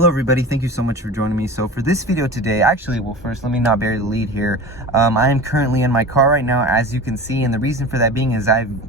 Hello everybody, thank you so much for joining me. So for this video today, actually, well first let me not bury the lead here. I am currently in my car right now, as you can see, and the reason for that being is I'm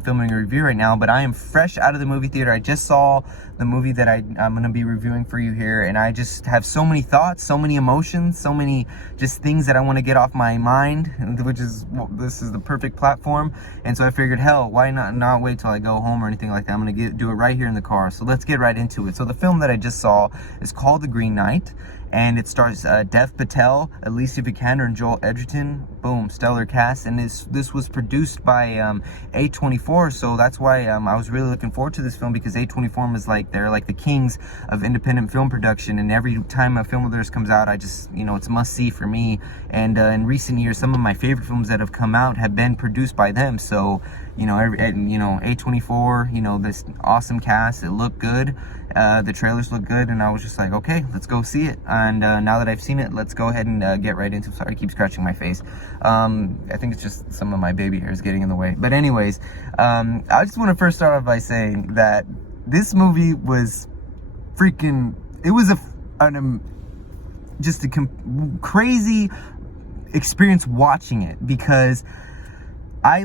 filming a review right now, but I am fresh out of the movie theater. I just saw the movie that I'm going to be reviewing for you here, and I just have so many thoughts, so many emotions, so many just things that I want to get off my mind, which is, well, this is the perfect platform. And so I figured, hell, why not wait till I go home or anything like that. I'm going to do it right here in the car. So let's get right into it. So the film that I just saw is called The Green Knight, and it stars Dev Patel, Alicia Vikander, and Joel Edgerton. Boom, stellar cast. And this was produced by A24, so that's why I was really looking forward to this film, because A24 is they're like the kings of independent film production, and every time a film of theirs comes out, I just, it's must see for me. And in recent years, some of my favorite films that have come out have been produced by them. So A24, this awesome cast, it looked good. The trailers look good, and I was just like, okay, let's go see it. And now that I've seen it, let's go ahead and get right into it. Sorry, I keep scratching my face. I think it's just some of my baby hairs getting in the way. But anyways, I just want to first start off by saying that this movie was freaking, it was just a crazy experience watching it, because I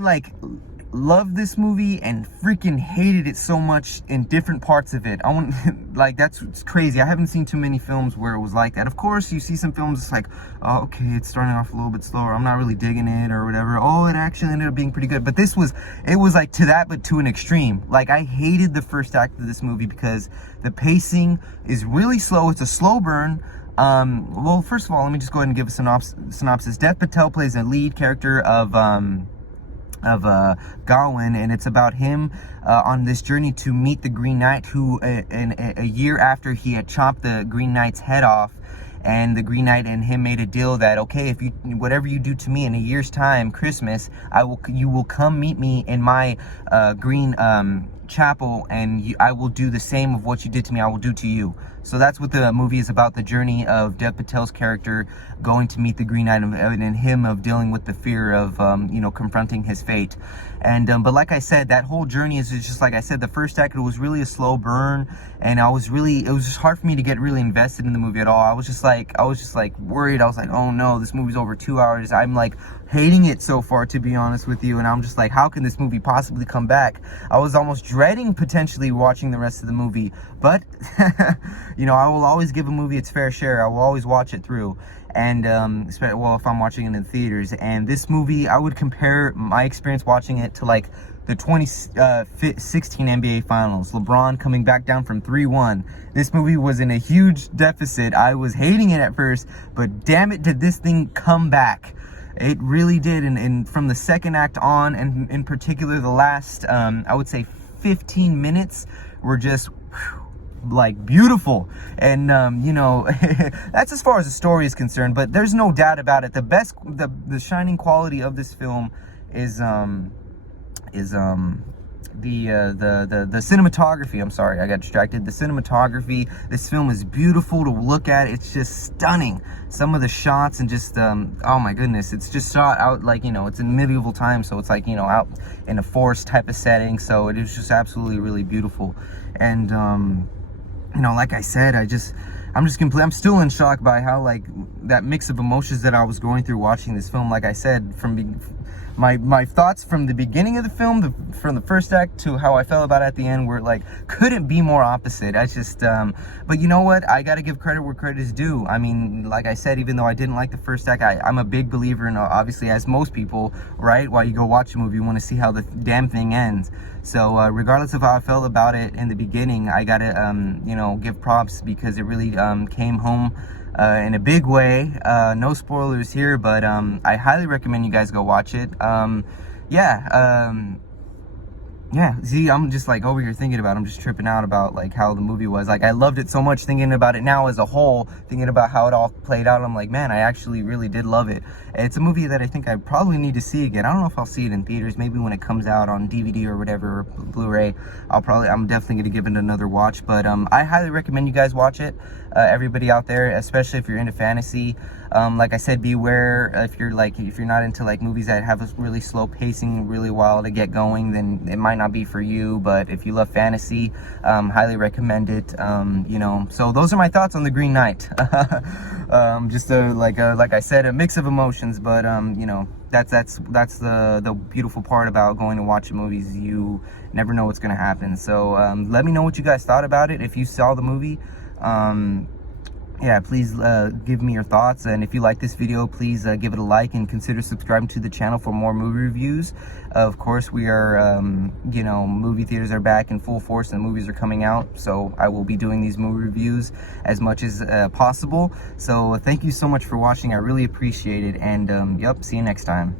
loved this movie and freaking hated it so much in different parts of it. That's crazy. I haven't seen too many films where it was like that. Of course, you see some films, it's like, oh, okay, it's starting off a little bit slower, I'm not really digging it or whatever. Oh, it actually ended up being pretty good. But it was like to that, but to an extreme. I hated the first act of this movie because the pacing is really slow. It's a slow burn. Well, first of all, let me just go ahead and give a synopsis. Dev Patel plays a lead character of Gawain, and it's about him on this journey to meet the Green Knight, who a year after he had chopped the Green Knight's head off, and the Green Knight and him made a deal that, okay, if whatever you do to me in a year's time, Christmas, you will come meet me in my green chapel, and I will do the same of what you did to me, I will do to you. So that's what the movie is about, the journey of Dev Patel's character going to meet the Green Knight, and him of dealing with the fear of, confronting his fate. And, but like I said, that whole journey is just, like I said, the first act, it was really a slow burn, and it was just hard for me to get really invested in the movie at all. I was just worried. I was like, oh no, this movie's over 2 hours. I'm hating it so far, to be honest with you. And I'm just like, how can this movie possibly come back? I was almost dreading potentially watching the rest of the movie, but I will always give a movie its fair share. I will always watch it through. And well, if I'm watching it in theaters. And this movie, I would compare my experience watching it to the 2016 NBA Finals, LeBron coming back down from 3-1. This movie was in a huge deficit. I was hating it at first, but damn it, did this thing come back. It really did. And from the second act on, and in particular the last, I would say 15 minutes, were just beautiful. And that's as far as the story is concerned, but there's no doubt about it, the shining quality of this film is the cinematography. I'm sorry, I got distracted. The cinematography. This film is beautiful to look at. It's just stunning. Some of the shots, and just oh my goodness, it's just shot out it's in medieval times, so it's out in a forest type of setting. So it is just absolutely really beautiful. And like I said, I'm still in shock by how that mix of emotions that I was going through watching this film. Like I said, from my thoughts from the beginning of the film, from the first act, to how I felt about it at the end, were couldn't be more opposite. I just but you know what, I gotta give credit where credit is due. I mean, like I said, even though I didn't like the first act, I'm a big believer in, obviously, as most people, right, while you go watch a movie, you want to see how the damn thing ends. So regardless of how I felt about it in the beginning, I gotta give props, because it really came home in a big way. No spoilers here, but I highly recommend you guys go watch it. Yeah, see, I'm just over here thinking about it. I'm just tripping out about how the movie was. I loved it so much, thinking about it now as a whole, thinking about how it all played out. I'm like, man, I actually really did love it. It's a movie that I think I probably need to see again. I don't know if I'll see it in theaters. Maybe when it comes out on DVD or whatever, or Blu-ray, I'm definitely going to give it another watch. But I highly recommend you guys watch it. Everybody out there, especially if you're into fantasy. Like I said, beware if you're not into like movies that have a really slow pacing, really while to get going, then it might not be for you. But if you love fantasy, highly recommend it. You know, so those are my thoughts on The Green Knight. Just like I said, a mix of emotions, but you know, that's the beautiful part about going to watch movies. You never know what's going to happen. So let me know what you guys thought about it. If you saw the movie, yeah, please give me your thoughts, and if you like this video, please give it a like and consider subscribing to the channel for more movie reviews. Of course, we are you know, movie theaters are back in full force and movies are coming out, so I will be doing these movie reviews as much as possible. So thank you so much for watching. I really appreciate it, and yep, see you next time.